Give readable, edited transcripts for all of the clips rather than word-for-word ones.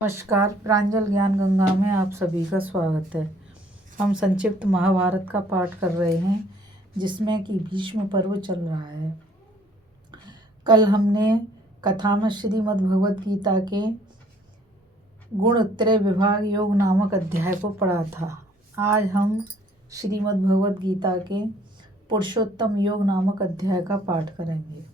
नमस्कार। प्रांजल ज्ञान गंगा में आप सभी का स्वागत है। हम संक्षिप्त महाभारत का पाठ कर रहे हैं, जिसमें कि भीष्म पर्व चल रहा है। कल हमने कथा में श्रीमद् भगवद गीता के गुण त्रय विभाग योग नामक अध्याय को पढ़ा था। आज हम श्रीमद् भगवद गीता के पुरुषोत्तम योग नामक अध्याय का पाठ करेंगे।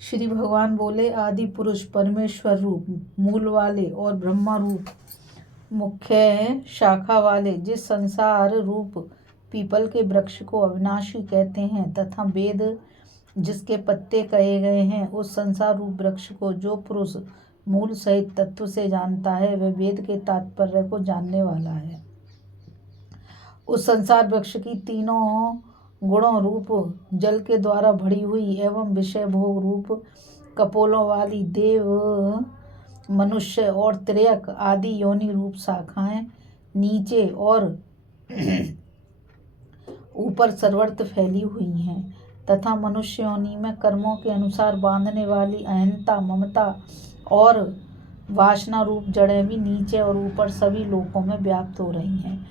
श्री भगवान बोले, आदि पुरुष परमेश्वर रूप मूल वाले और ब्रह्मा रूप मुख्य शाखा वाले जिस संसार रूप पीपल के वृक्ष को अविनाशी कहते हैं तथा वेद जिसके पत्ते कहे गए हैं, उस संसार रूप वृक्ष को जो पुरुष मूल सहित तत्व से जानता है, वह वेद के तात्पर्य को जानने वाला है। उस संसार वृक्ष की तीनों गुणों रूप जल के द्वारा भरी हुई एवं विषय भोग रूप कपोलों वाली देव, मनुष्य और त्र्यक आदि योनि रूप शाखाएं नीचे और ऊपर सर्वत्र फैली हुई हैं तथा मनुष्य योनि में कर्मों के अनुसार बांधने वाली अहंता, ममता और वासना रूप जड़ें भी नीचे और ऊपर सभी लोकों में व्याप्त हो रही हैं।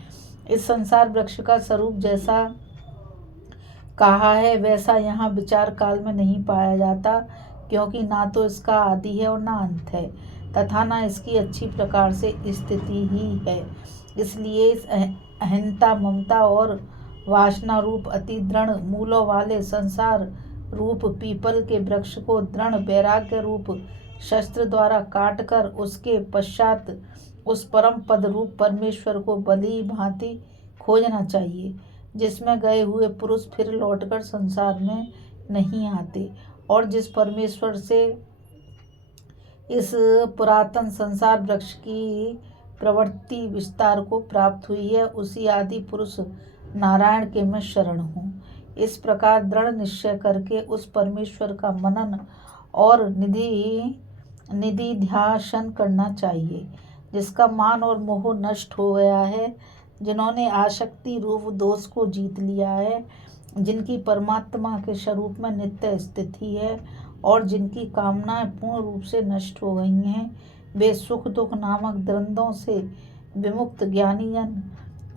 इस संसार वृक्ष का स्वरूप जैसा कहा है वैसा यहाँ विचार काल में नहीं पाया जाता, क्योंकि ना तो इसका आदि है और ना अंत है तथा ना इसकी अच्छी प्रकार से स्थिति ही है। इसलिए इस अहंता, ममता और वासना रूप अति दृढ़ मूलों वाले संसार रूप पीपल के वृक्ष को दृढ़ वैराग्य रूप शस्त्र द्वारा काटकर उसके पश्चात उस परम पद रूप परमेश्वर को भली भांति खोजना चाहिए, जिसमें गए हुए पुरुष फिर लौटकर संसार में नहीं आते और जिस परमेश्वर से इस पुरातन संसार वृक्ष की प्रवृत्ति विस्तार को प्राप्त हुई है, उसी आदि पुरुष नारायण के मैं शरण हूँ। इस प्रकार दृढ़ निश्चय करके उस परमेश्वर का मनन और निधि ध्यान करना चाहिए, जिसका मान और मोह नष्ट हो गया है, जिन्होंने आसक्ति रूप दोष को जीत लिया है, जिनकी परमात्मा के स्वरूप में नित्य स्थिति है और जिनकी कामनाएं पूर्ण रूप से नष्ट हो गई हैं, वे सुख दुख नामक द्वंद्वों से विमुक्त ज्ञानीजन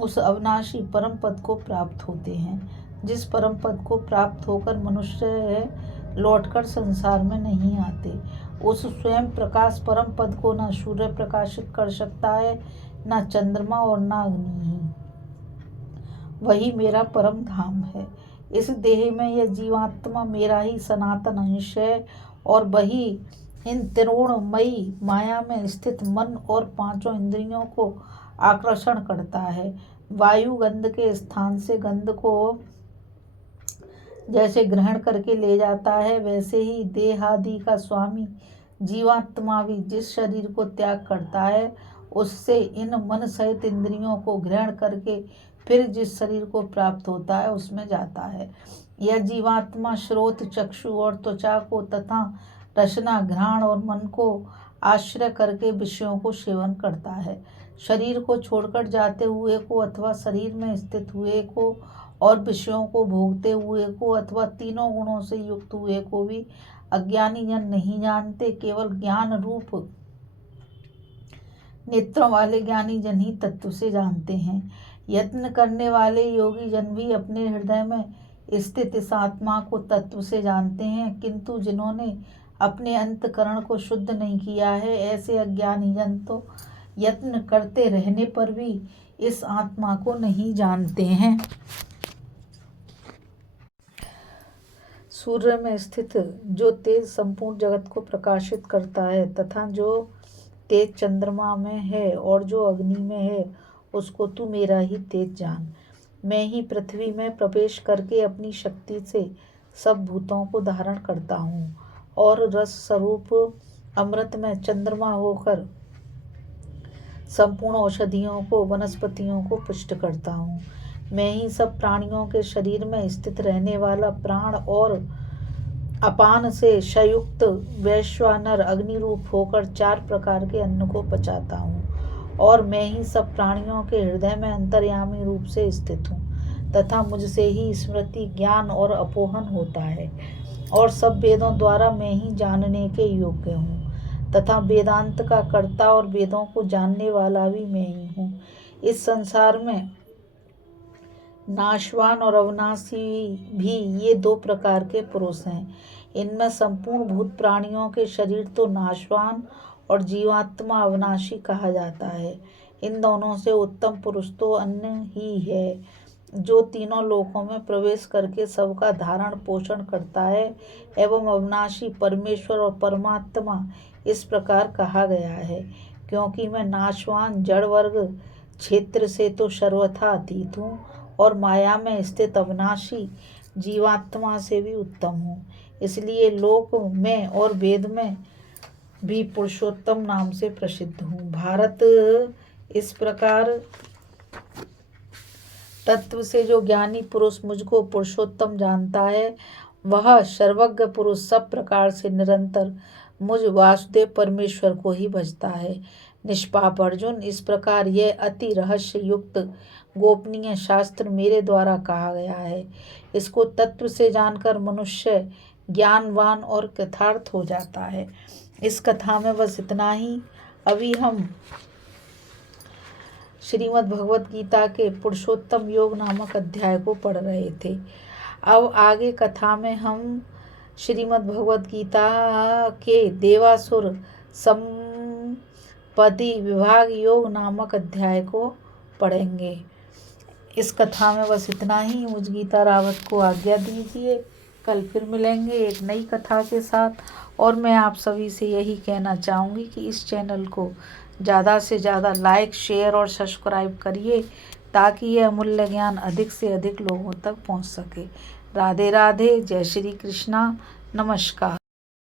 उस अविनाशी परम पद को प्राप्त होते हैं। जिस परम पद को प्राप्त होकर मनुष्य लौटकर संसार में नहीं आते, उस स्वयं प्रकाश परम पद को न सूर्य प्रकाशित कर सकता है, न चंद्रमा और न अग्नि ही। वही मेरा परम धाम है। इस देह में यह जीवात्मा मेरा ही सनातन अंश है और वही इन त्रिगुणमयी माया में स्थित मन और पांचों इंद्रियों को आकर्षण करता है। वायु गंध के स्थान से गंध को जैसे ग्रहण करके ले जाता है, वैसे ही देहादि का स्वामी जीवात्मा भी जिस शरीर को त्याग करता है, उससे इन मन सहित इंद्रियों को ग्रहण करके फिर जिस शरीर को प्राप्त होता है उसमें जाता है। यह जीवात्मा श्रोत, चक्षु और त्वचा को तथा रसना, घ्राण और मन को आश्रय करके विषयों को सेवन करता है। शरीर को छोड़कर जाते हुए को अथवा शरीर में स्थित हुए को और विषयों को भोगते हुए को अथवा तीनों गुणों से युक्त हुए को भी अज्ञानी जन नहीं जानते। केवल ज्ञान रूप नेत्रों वाले ज्ञानी जन ही तत्व से जानते हैं। यत्न करने वाले योगी जन भी अपने हृदय में स्थित इस आत्मा को तत्व से जानते हैं, किंतु जिन्होंने अपने अंतकरण को शुद्ध नहीं किया है, ऐसे अज्ञानी जन तो यत्न करते रहने पर भी इस आत्मा को नहीं जानते हैं। सूर्य में स्थित जो तेज संपूर्ण जगत को प्रकाशित करता है तथा जो तेज चंद्रमा में है और जो अग्नि में है, उसको तू मेरा ही तेज जान। मैं ही पृथ्वी में प्रवेश करके अपनी शक्ति से सब भूतों को धारण करता हूँ और रस स्वरूप अमृत में चंद्रमा होकर संपूर्ण औषधियों को, वनस्पतियों को पुष्ट करता हूँ। मैं ही सब प्राणियों के शरीर में स्थित रहने वाला प्राण और अपान से संयुक्त वैश्वानर अग्नि रूप होकर 4 प्रकार के अन्न को पचाता हूँ और मैं ही सब प्राणियों के हृदय में अंतर्यामी रूप से स्थित हूँ तथा मुझसे ही स्मृति, ज्ञान और अपोहन होता है और सब वेदों द्वारा मैं ही जानने के योग्य हूँ। तथा वेदांत का कर्ता और वेदों को जानने वाला भी मैं ही हूँ। इस संसार में नाशवान और अविनाशी भी ये दो प्रकार के पुरुष हैं। इनमें संपूर्ण भूत प्राणियों के शरीर तो नाशवान और जीवात्मा अविनाशी कहा जाता है। इन दोनों से उत्तम पुरुष तो अन्य ही है, जो तीनों लोकों में प्रवेश करके सबका धारण पोषण करता है एवं अविनाशी परमेश्वर और परमात्मा इस प्रकार कहा गया है, क्योंकि मैं नाशवान जड़ वर्ग क्षेत्र से तो सर्वथा अतीत हूँ और माया में स्थित अविनाशी जीवात्मा से भी उत्तम हूँ। इसलिए लोक में और वेद में भी पुरुषोत्तम नाम से प्रसिद्ध हूँ। भारत, इस प्रकार तत्व से जो ज्ञानी पुरुष मुझको पुरुषोत्तम जानता है, वह सर्वज्ञ पुरुष सब प्रकार से निरंतर मुझ वासुदेव परमेश्वर को ही भजता है। निष्पाप अर्जुन, इस प्रकार यह अति रहस्य युक्त गोपनीय शास्त्र मेरे द्वारा कहा गया है। इसको तत्व से जानकर मनुष्य ज्ञानवान और कृतार्थ हो जाता है। इस कथा में बस इतना ही। अभी हम श्रीमद् भगवत गीता के पुरुषोत्तम योग नामक अध्याय को पढ़ रहे थे। अब आगे कथा में हम श्रीमद् भगवत गीता के देवासुर संपत्ति विभाग योग नामक अध्याय को पढ़ेंगे। इस कथा में बस इतना ही। मुझ गीता रावत को आज्ञा दीजिए। कल फिर मिलेंगे एक नई कथा के साथ। और मैं आप सभी से यही कहना चाहूँगी कि इस चैनल को ज़्यादा से ज़्यादा लाइक, शेयर और सब्सक्राइब करिए, ताकि यह अमूल्य ज्ञान अधिक से अधिक लोगों तक पहुँच सके। राधे राधे। जय श्री कृष्णा। नमस्कार।